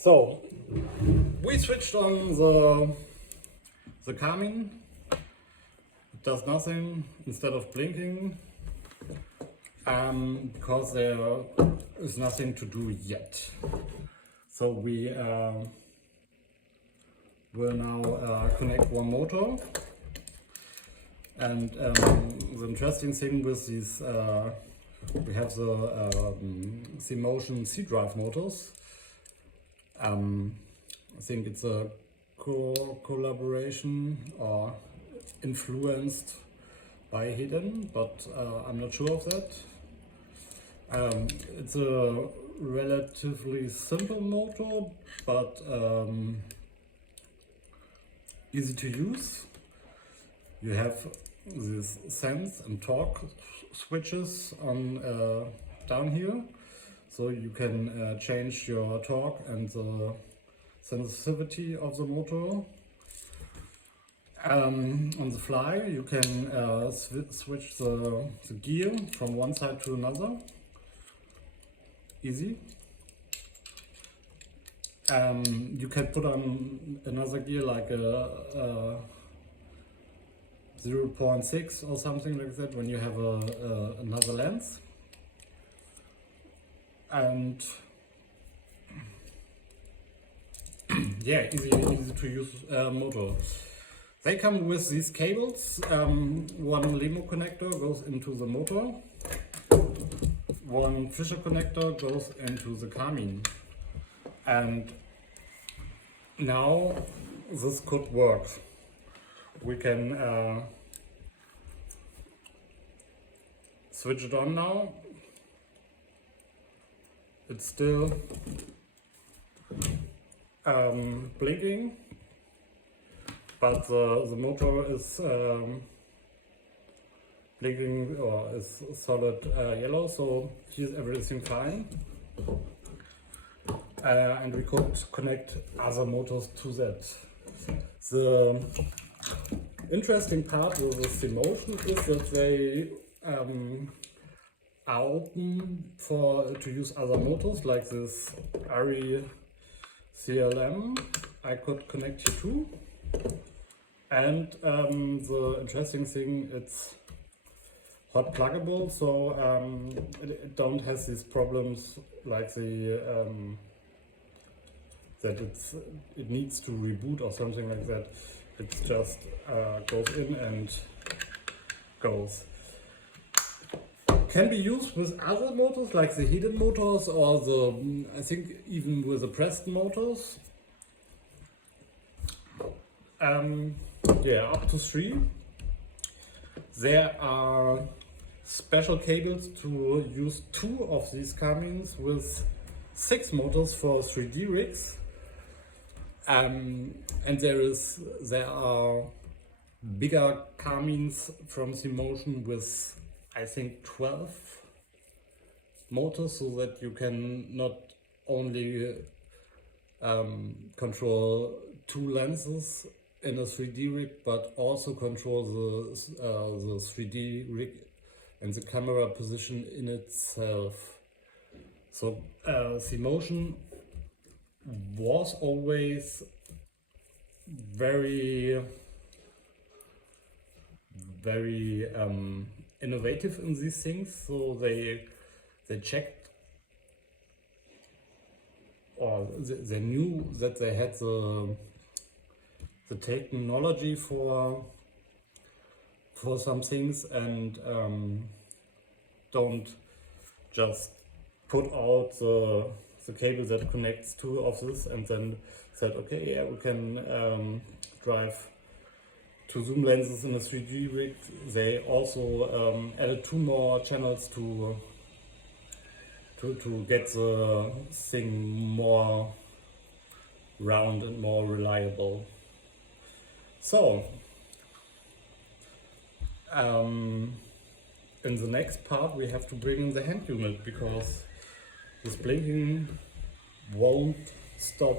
So we switched on the Garmin. It does nothing instead of blinking because there is nothing to do yet. So we will now connect one motor. And the interesting thing with these, we have the CMOTION C-drive motors. I think it's a collaboration or influenced by Hidden, but I'm not sure of that. It's a relatively simple motor, but easy to use. You have these sense and torque switches on down here, so you can change your torque and the sensitivity of the motor. On the fly you can switch the gear from one side to another, easy. You can put on another gear like a 0.6 or something like that when you have another lens. And yeah, easy to use motor. They come with these cables. One LEMO connector goes into the motor, one Fisher connector goes into the Garmin, and now this could work. We can switch it on now. It's still blinking, but the motor is blinking or is solid yellow, so here's everything fine. And we could connect other motors to that. The interesting part with the CMOTION is that they are open to use other motors like this ARRI CLM. I could connect here too. And the interesting thing, it's hot pluggable, so it don't have these problems like the that it needs to reboot or something like that. It just goes in and goes. Can be used with other motors like the Hidden motors or the, I think even with the Preston motors. Yeah, up to 3. There are special cables to use 2 of these Garmins with 6 motors for 3D rigs. And there are bigger Garmins from CMOTION with, I think, 12 motors, so that you can not only control 2 lenses in a 3D rig, but also control the 3D rig and the camera position in itself. So CMOTION was always very innovative in these things. So they checked, or they knew that they had the technology for some things, and don't just put out the cable that connects 2 of this and then said, okay, yeah, we can drive 2 zoom lenses in a 3D rig. They also added 2 more channels to get the thing more round and more reliable. So in the next part we have to bring in the hand unit, because this blinking won't stop.